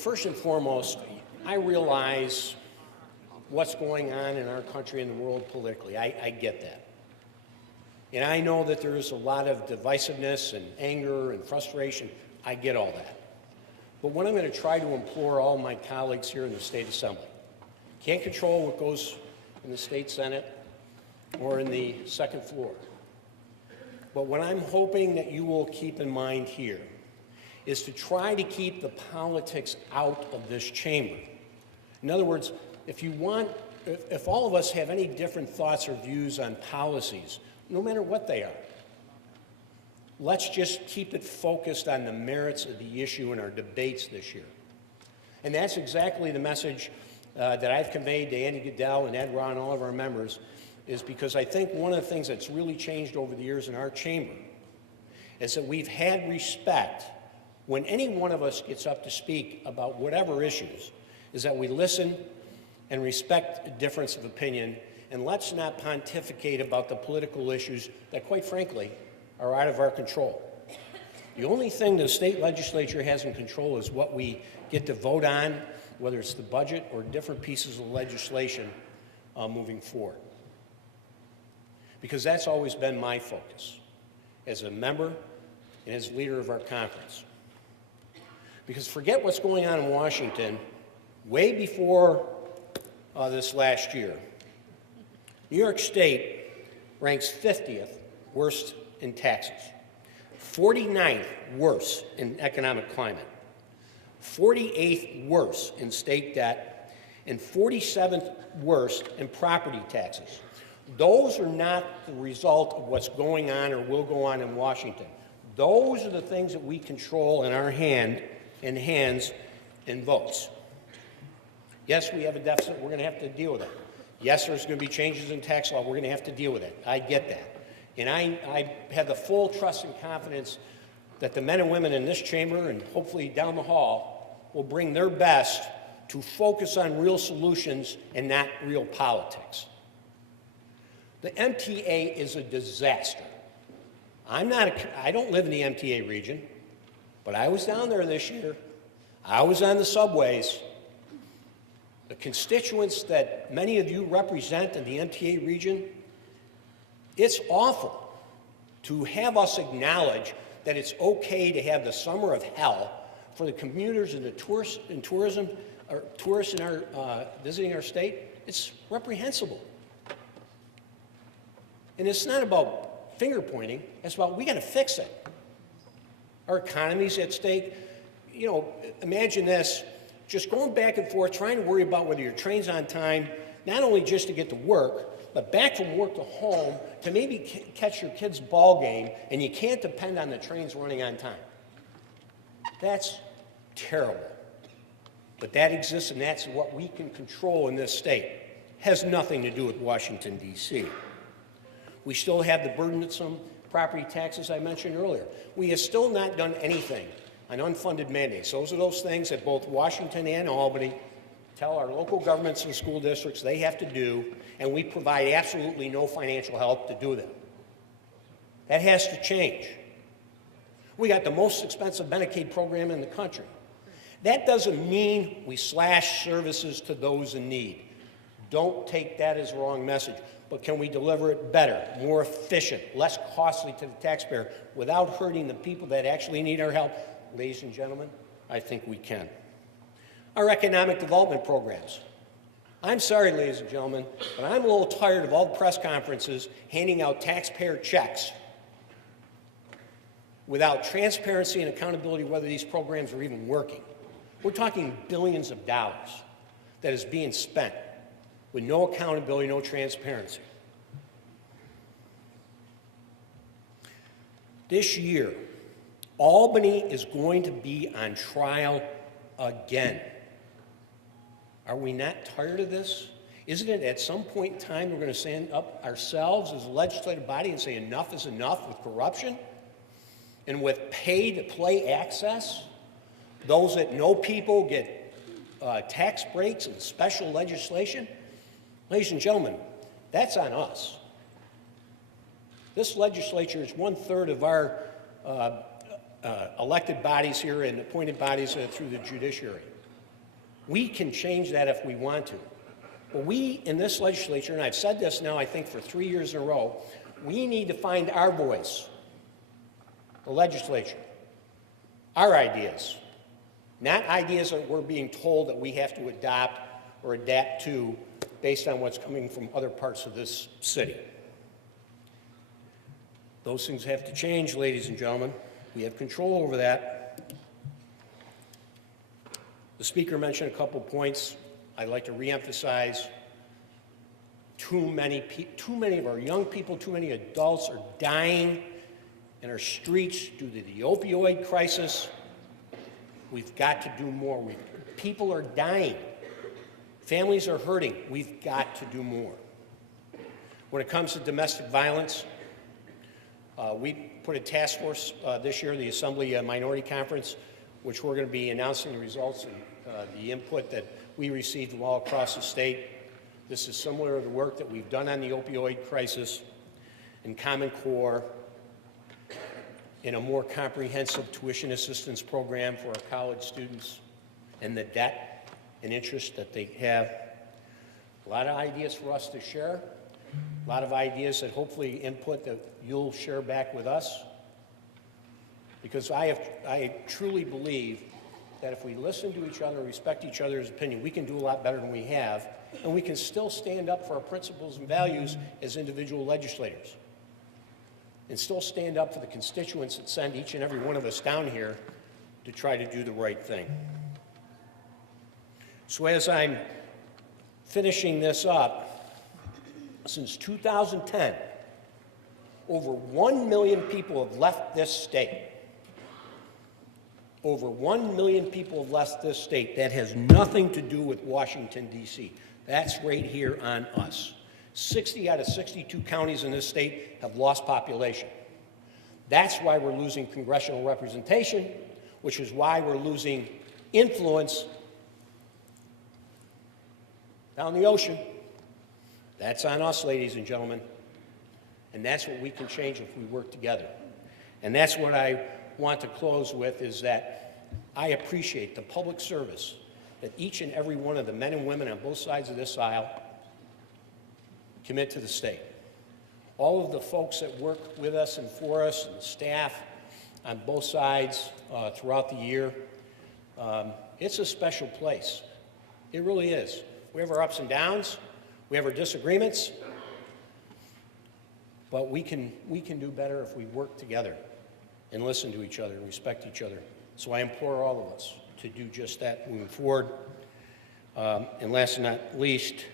first and foremost, I realize what's going on in our country and the world politically. I get that. And I know that there is a lot of divisiveness and anger and frustration. I get all that. But what I'm going to try to implore all my colleagues here in the State Assembly, can't control what goes in the State Senate or in the second floor. But what I'm hoping that you will keep in mind here is to try to keep the politics out of this chamber. In other words, if all of us have any different thoughts or views on policies, no matter what they are, let's just keep it focused on the merits of the issue in our debates this year. And that's exactly the message that I've conveyed to Andy Goodell and Ed Raw and all of our members, is because I think one of the things that's really changed over the years in our chamber is that we've had respect when any one of us gets up to speak about whatever issues, is that we listen and respect a difference of opinion, and let's not pontificate about the political issues that, quite frankly, are out of our control. The only thing the state legislature has in control is what we get to vote on, whether it's the budget or different pieces of legislation moving forward. Because that's always been my focus as a member and as leader of our conference. Because forget what's going on in Washington, way before this last year, New York State ranks 50th worst in taxes, 49th worst in economic climate, 48th worst in state debt, and 47th worst in property taxes. Those are not the result of what's going on or will go on in Washington. Those are the things that we control in our hands and votes. Yes, we have a deficit. We're going to have to deal with it. Yes, there's going to be changes in tax law. We're going to have to deal with it. I get that. And I have the full trust and confidence that the men and women in this chamber and hopefully down the hall will bring their best to focus on real solutions and not real politics. The MTA is a disaster. I don't live in the MTA region, but I was down there this year. I was on the subways. The constituents that many of you represent in the MTA region, it's awful to have us acknowledge that it's okay to have the summer of hell for the commuters and the tourists in our visiting our state. It's reprehensible. And it's not about finger pointing, it's about we got to fix it. Our economy's at stake. You know, imagine this, just going back and forth, trying to worry about whether your train's on time, not only just to get to work, but back from work to home to maybe catch your kid's ball game, and you can't depend on the trains running on time. That's terrible. But that exists, and that's what we can control in this state. Has nothing to do with Washington, D.C. We still have the burdensome property taxes I mentioned earlier. We have still not done anything on unfunded mandates. Those are those things that both Washington and Albany tell our local governments and school districts they have to do, and we provide absolutely no financial help to do them. That has to change. We got the most expensive Medicaid program in the country. That doesn't mean we slash services to those in need. Don't take that as a wrong message. But can we deliver it better, more efficient, less costly to the taxpayer without hurting the people that actually need our help? Ladies and gentlemen, I think we can. Our economic development programs. I'm sorry, ladies and gentlemen, but I'm a little tired of all the press conferences handing out taxpayer checks without transparency and accountability whether these programs are even working. We're talking billions of dollars that is being spent with no accountability, no transparency. This year, Albany is going to be on trial again. Are we not tired of this? Isn't it at some point in time we're going to stand up ourselves as a legislative body and say enough is enough with corruption and with pay-to-play access? Those that know people get tax breaks and special legislation? Ladies and gentlemen, that's on us. This legislature is 1/3 of our elected bodies here and appointed bodies through the judiciary. We can change that if we want to. But we in this legislature, and I've said this now I think for 3 years in a row, we need to find our voice, the legislature, our ideas, not ideas that we're being told that we have to adopt or adapt to based on what's coming from other parts of this city. Those things have to change, ladies and gentlemen. We have control over that. The speaker mentioned a couple points I'd like to reemphasize. Too many of our young people, too many adults are dying in our streets due to the opioid crisis. We've got to do more. People are dying. Families are hurting. We've got to do more. When it comes to domestic violence, we put a task force this year, the Assembly Minority Conference, which we're going to be announcing the results and the input that we received from all across the state. This is similar to the work that we've done on the opioid crisis and Common Core, in a more comprehensive tuition assistance program for our college students and the debt and interest that they have. A lot of ideas for us to share, a lot of ideas that hopefully input that you'll share back with us. Because I truly believe that if we listen to each other and respect each other's opinion, we can do a lot better than we have, and we can still stand up for our principles and values as individual legislators, and still stand up for the constituents that send each and every one of us down here to try to do the right thing. So as I'm finishing this up, since 2010, over 1 million people have left this state. Over 1 million people have left this state. That has nothing to do with Washington, D.C. That's right here on us. 60 out of 62 counties in this state have lost population. That's why we're losing congressional representation, which is why we're losing influence down the ocean. That's on us, ladies and gentlemen. And that's what we can change if we work together. And that's what I want to close with, is that I appreciate the public service that each and every one of the men and women on both sides of this aisle commit to the state. All of the folks that work with us and for us, and the staff on both sides throughout the year, it's a special place. It really is. We have our ups and downs, we have our disagreements, but we can do better if we work together and listen to each other and respect each other. So I implore all of us to do just that moving forward. And last but not least,